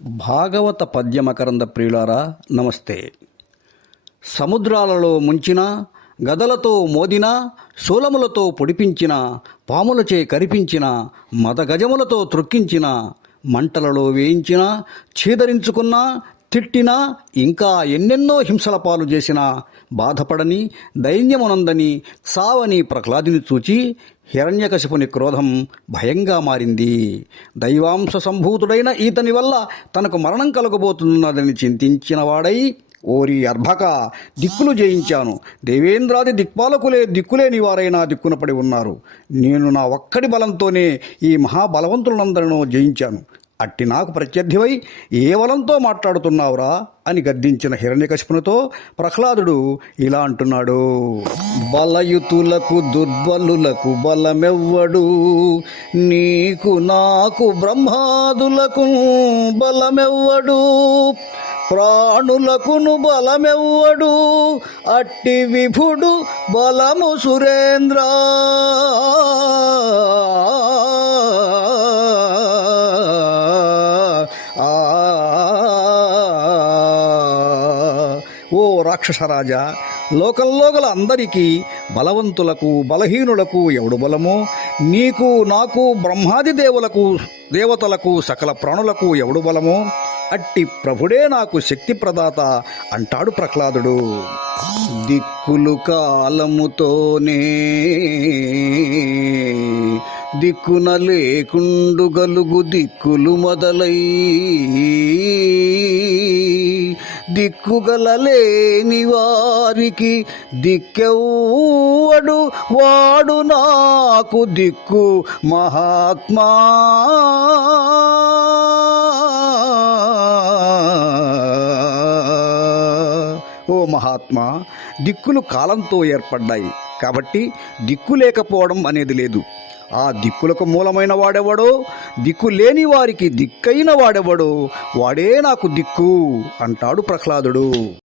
భాగవత పద్యమకరంద ప్రియులారా నమస్తే. సముద్రాలలో ముంచిన గదలతో మోదిన శూలములతో పొడిపించిన పాములచే కరిపించిన మదగజములతో త్రొక్కించిన మంటలలో వేయించిన ఛీదరించుకున్న తిట్టినా ఇంకా ఎన్నెన్నో హింసల పాలు చేసినా బాధపడని దైన్యమునందని సావని ప్రహ్లాదిని చూచి హిరణ్యకశిపుని క్రోధం భయంగా మారింది. దైవాంశ సంభూతుడైన ఈతని వల్ల తనకు మరణం కలగబోతున్నదని చింతించినవాడై ఓరి అర్భక దిక్కులు జయించాను. దేవేంద్రాది దిక్పాలకులే దిక్కులేని వారైనా దిక్కున పడి ఉన్నారు. నేను నా ఒక్కడి బలంతోనే ఈ మహాబలవంతులందరినూ జయించాను. అట్టి నాకు ప్రత్యర్థివై ఏ మాట్లాడుతున్నావురా అని గద్దించిన హిరణ్యకశిపునితో ప్రహ్లాదుడు ఇలా అంటున్నాడు. బలయుతులకు దుర్బలులకు బలమెవ్వడు? నీకు నాకు బ్రహ్మాదులకు బలమెవ్వడు? ప్రాణులకును బలమెవ్వడు? అట్టి విభుడు బలము సురేంద్ర! ఓ రాక్షసరాజా లోకంలో గల అందరికీ బలవంతులకు బలహీనులకు ఎవడు బలమో? నీకు నాకు బ్రహ్మాది దేవులకు దేవతలకు సకల ప్రాణులకు ఎవడు బలమో? అట్టి ప్రభుడే నాకు శక్తి ప్రదాత అంటాడు ప్రహ్లాదుడు. దిక్కులు కాలముతోనే దిక్కున లేకుండు గలుగు దిక్కులు మొదలై దిక్కుగల లేని వారికి దిక్కెవ్వడు వాడు నాకు దిక్కు మహాత్మా. ఓ మహాత్మా దిక్కులు కాలంతో ఏర్పడ్డాయి కాబట్టి దిక్కు లేకపోవడం అనేది లేదు. ఆ దిక్కులకు మూలమైన వాడెవడో? దిక్కు లేని వారికి దిక్కైన వాడెవడో? వాడే నాకు దిక్కు అంటాడు ప్రహ్లాదుడు.